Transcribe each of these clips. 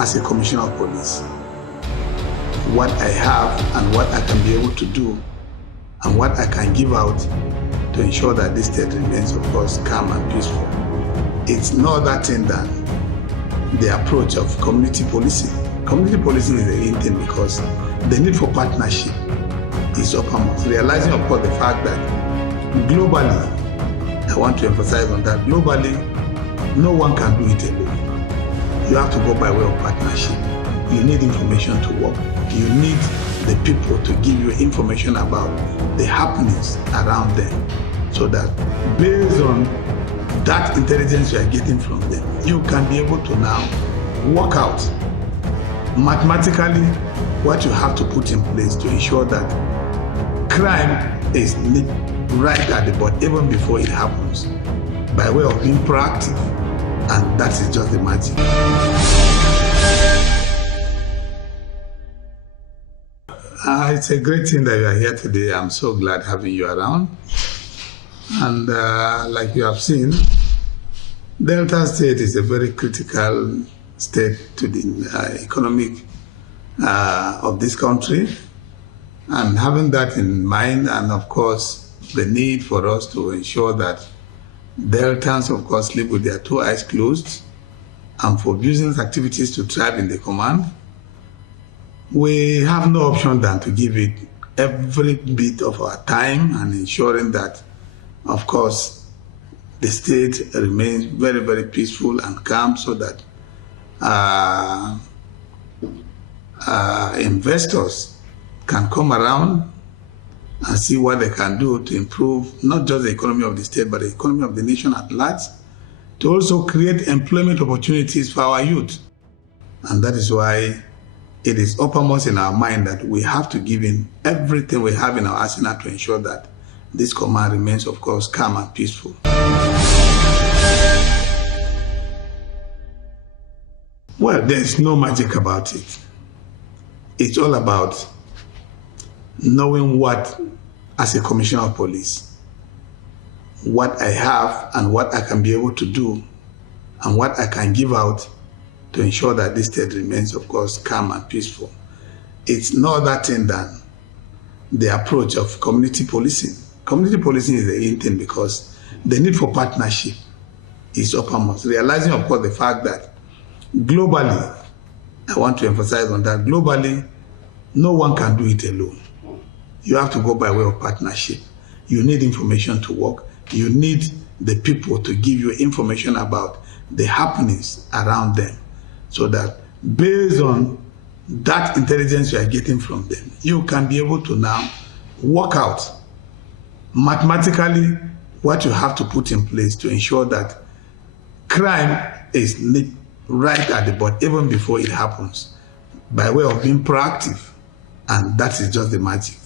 as a commissioner of police, what I have and what I can be able to do and what I can give out to ensure that this state remains, of course, calm and peaceful. It's no other thing than the approach of community policing. Community policing is a real thing because the need for partnership is uppermost. Realizing, of course, the fact that globally, I want to emphasize on that, globally, no one can do it alone. You have to go by way of partnership. You need information to work. You need the people to give you information about the happenings around them, so that based on that intelligence you are getting from them, you can be able to now work out mathematically what you have to put in place to ensure that crime is right at the bottom, even before it happens, by way of being proactive, and that is just the magic. It's a great thing that you are here today. I'm so glad having you around. And like you have seen, Delta State is a very critical state to the economic of this country. And having that in mind, and of course, the need for us to ensure that Deltans, of course, live with their 2 eyes closed, and for business activities to thrive in the command, we have no option than to give it every bit of our time and ensuring that, of course, the state remains very, very peaceful and calm, so that investors can come around and see what they can do to improve not just the economy of the state, but the economy of the nation at large, to also create employment opportunities for our youth. And that is why it is uppermost in our mind that we have to give in everything we have in our arsenal to ensure that this command remains, of course, calm and peaceful. Well, there's no magic about it. It's all about knowing what, as a commissioner of police, what I have and what I can be able to do and what I can give out to ensure that this state remains, of course, calm and peaceful. It's no other thing than the approach of community policing. Community policing is a real thing because the need for partnership is uppermost. Realizing, of course, the fact that globally, I want to emphasize on that, globally, no one can do it alone. You have to go by way of partnership. You need information to work. You need the people to give you information about the happenings around them, so that based on that intelligence you are getting from them, you can be able to now work out mathematically what you have to put in place to ensure that crime is right at the bottom, even before it happens, by way of being proactive. And that is just the magic.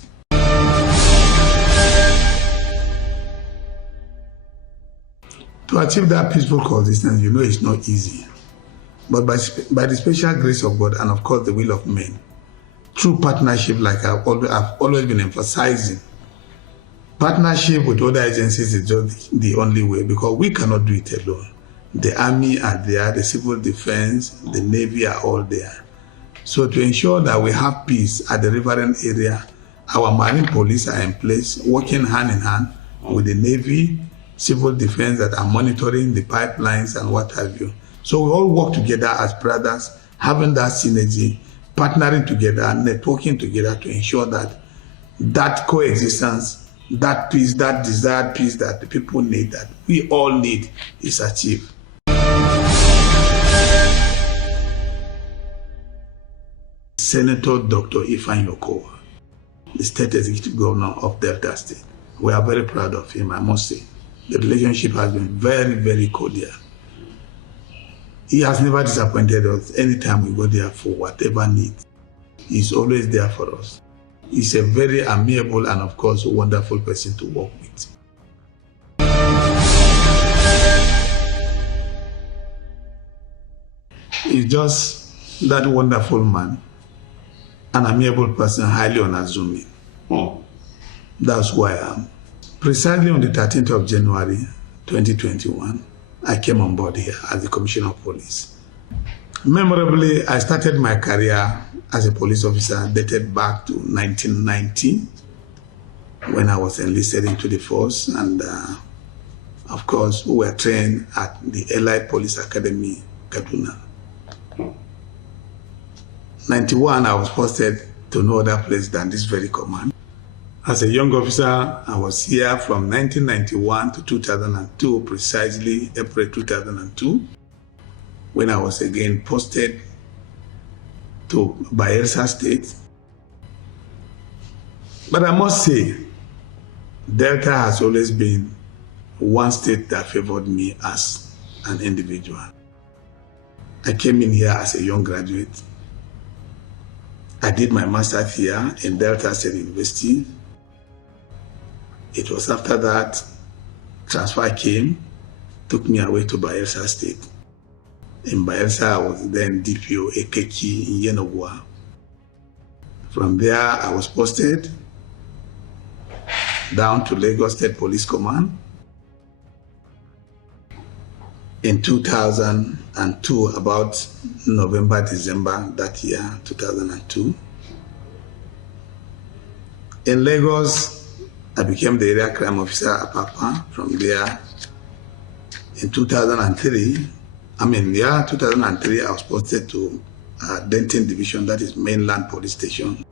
To achieve that peaceful coexistence, you know it's not easy. But by the special grace of God and, of course, the will of men, through partnership, like I've always been emphasizing, partnership with other agencies is just the only way, because we cannot do it alone. The army are there, the civil defense, the navy are all there. So to ensure that we have peace at the riverine area, our marine police are in place, working hand in hand with the navy, civil defense that are monitoring the pipelines and what have you. So we all work together as brothers, having that synergy, partnering together, networking together to ensure that that coexistence, that peace, that desired peace that the people need, that we all need, is achieved. Senator Dr. Ifeanyi Okowa, the state executive governor of Delta State. We are very proud of him, I must say. The relationship has been very, very cordial. He has never disappointed us anytime we go there for whatever need. He's always there for us. He's a very amiable and, of course, wonderful person to work with. He's just that wonderful man, an amiable person, highly unassuming. That's who I am. Precisely on the 13th of January 2021, I came on board here as the Commissioner of Police. Memorably, I started my career as a police officer dated back to 1990 when I was enlisted into the force, and of course, we were trained at the Allied Police Academy, Kaduna. 91, I was posted to no other place than this very command. As a young officer, I was here from 1991 to 2002, precisely April 2002, when I was again posted to Bayelsa State. But I must say, Delta has always been one state that favored me as an individual. I came in here as a young graduate. I did my master's here in Delta State University. It was after that transfer came, took me away to Bayelsa State. In Bayelsa, I was then DPO Ekechi in Yenogwa. From there, I was posted down to Lagos State Police Command. In 2002, about November, December that year, 2002. In Lagos, I became the area crime officer at Papa. From there, in 2003, I was posted to Denton Division, that is Mainland Police Station,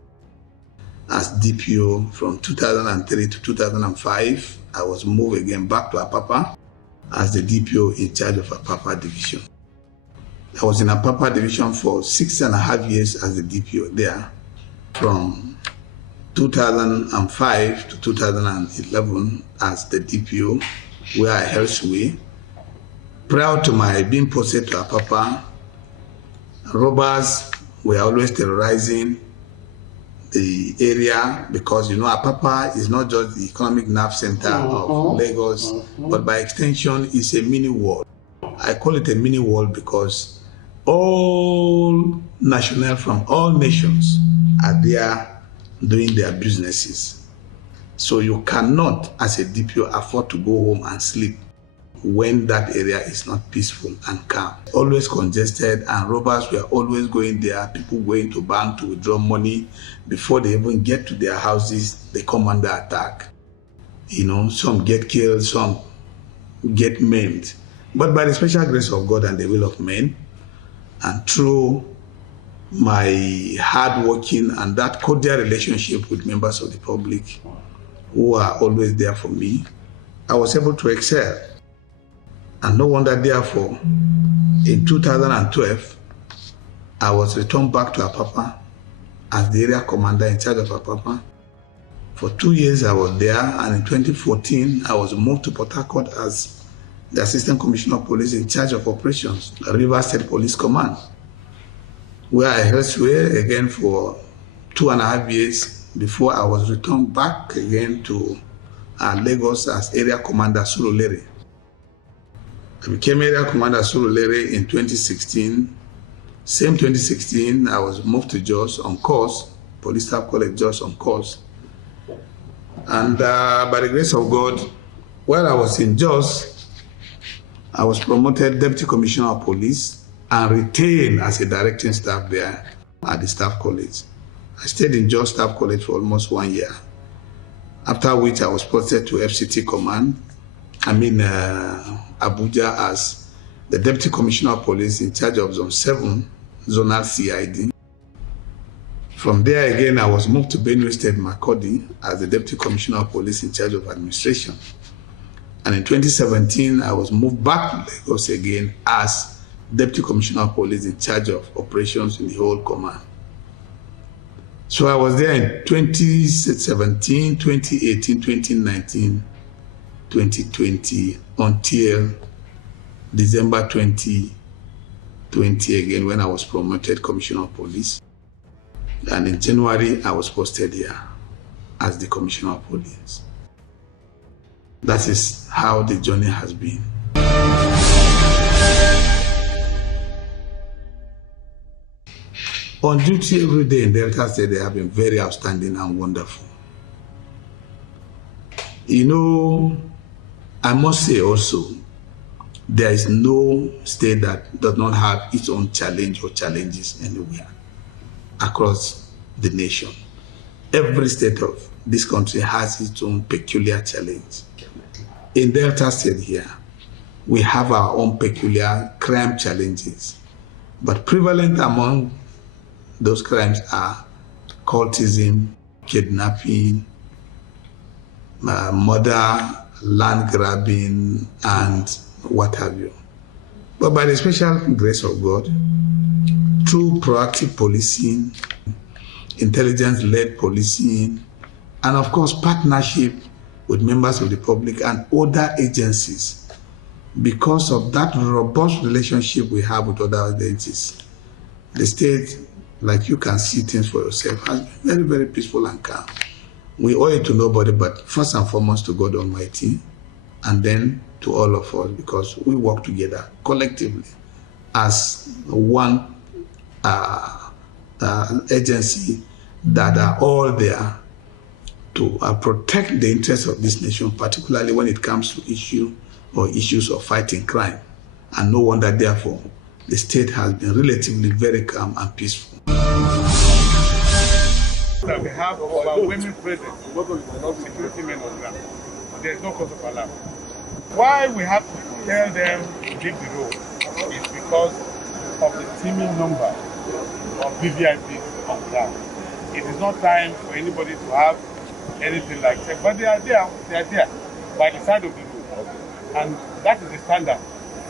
as DPO. From 2003 to 2005, I was moved again back to Apapa as the DPO in charge of Apapa Division. I was in Apapa Division for 6.5 years as the DPO there. From 2005 to 2011 as the DPO, where I held sway. Prior to my being posted to Apapa, robbers were always terrorizing the area because, Apapa is not just the economic nerve center of Lagos, but by extension, it's a mini world. I call it a mini world because all nationals from all nations are there doing their businesses. So you cannot, as a DPO, afford to go home and sleep when that area is not peaceful and calm. Always congested, and robbers were always going there, people going to bank to withdraw money. Before they even get to their houses, they come under attack. Some get killed, some get maimed. But by the special grace of God and the will of men, and through my hard working and that cordial relationship with members of the public who are always there for me, I was able to excel. And no wonder, therefore, in 2012, I was returned back to Apapa as the area commander in charge of Apapa. For 2 years, I was there, and in 2014, I was moved to Port Harcourt as the Assistant Commissioner of Police in charge of operations, Rivers State Police Command, where I held sway again for 2.5 years before I was returned back again to Lagos as Area Commander Surulere. I became Area Commander Surulere in 2016. Same 2016, I was moved to Jos on course, Police Staff College Jos on course. And by the grace of God, while I was in Jos, I was promoted Deputy Commissioner of Police and retained as a directing staff there at the Staff College. I stayed in Jos Staff College for almost 1 year, after which I was posted to FCT Command, Abuja, as the Deputy Commissioner of Police in charge of Zone 7, Zonal CID. From there again, I was moved to Benue State, Makurdi, as the Deputy Commissioner of Police in charge of administration. And in 2017, I was moved back to Lagos again as Deputy Commissioner of Police in charge of operations in the whole command. So I was there in 2017, 2018, 2019, 2020, until December 2020 again, when I was promoted Commissioner of Police. And in January, I was posted here as the Commissioner of Police. That is how the journey has been. On duty every day in Delta State, they have been very outstanding and wonderful. I must say also, There is no state that does not have its own challenge or challenges anywhere across the nation. Every state of this country has its own peculiar challenge. In Delta State here, we have our own peculiar crime challenges, but prevalent among those crimes are cultism, kidnapping, murder, land grabbing, and what have you. But by the special grace of God, through proactive policing, intelligence-led policing, and of course partnership with members of the public and other agencies, because of that robust relationship we have with other agencies, the state, like you can see things for yourself, has been very, very peaceful and calm. We owe it to nobody, but first and foremost to God Almighty, and then to all of us, because we work together collectively as one agency that are all there to protect the interests of this nation, particularly when it comes to issues of fighting crime. And no wonder, therefore, the state has been relatively very calm and peaceful. That we have our women present, security men on ground. There is no cause of alarm. Why we have to tell them to leave the road is because of the teeming number of VVIPs on ground. It is not time for anybody to have anything like that, but they are there by the side of the road. And that is the standard.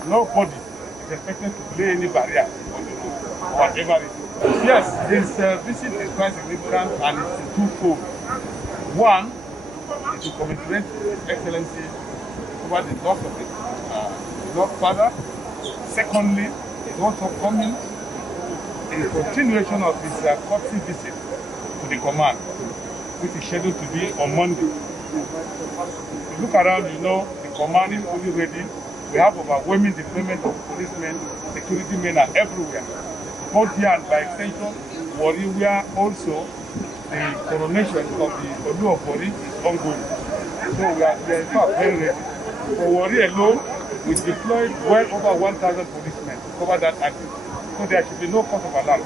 Nobody is expected to lay any barrier on the road, whatever it is. Yes, this visit is quite significant and it's twofold. One is to commemorate His Excellency over the loss of his godfather. Secondly, is also coming in continuation of his courtesy visit to the command, which is scheduled to be on Monday. If you look around, you know the command is fully ready. We have overwhelming deployment of policemen, security men are everywhere. Both here and by extension, Warri, where also the coronation of the Olu of Warri is ongoing. So we are in fact very ready. For Warri alone, we deployed well over 1,000 policemen to cover that area. So there should be no cause of alarm.